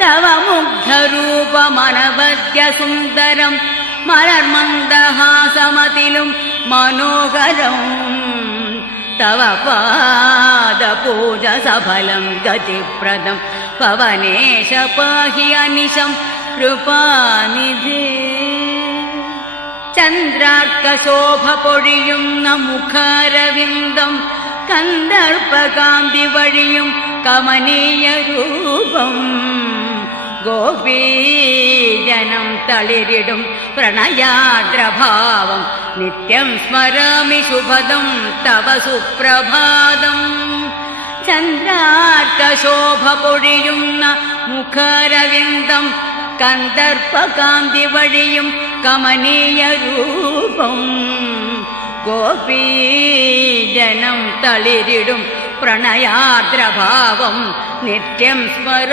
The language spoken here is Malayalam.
തവ മുഗ്ധരൂപമനവദ്യ സുന്ദരം മലർമന്ദഹാസമതിലും മനോഹരം തവ പാദപൂജ സഫലം ഗതിപ്രദം പവനേശ പാഹി അനിശം കൃപാനിധേ ചന്ദ്രാർക്കശോഭ പൊഴിയുന്ന മുഖാരവിന്ദം കന്ദർപ്പകാന്തി വഴിയും കമനീയ രൂപം ഗോപീജനം തളിരിടും പ്രണയാദ്രഭാവം നിത്യം സ്മരാമി ശുഭദം തവ സുപ്രഭാതം ചന്ദ്രാർക്കശോഭ പൊഴിയുന്ന മുഖാരവിന്ദം കന്ദർപ്പകാന്തി വഴിയും കമനീയ രൂപം ഗോപീജനം തളിരിടും പ്രണയാദ്രഭാവം നിത്യം സ്മര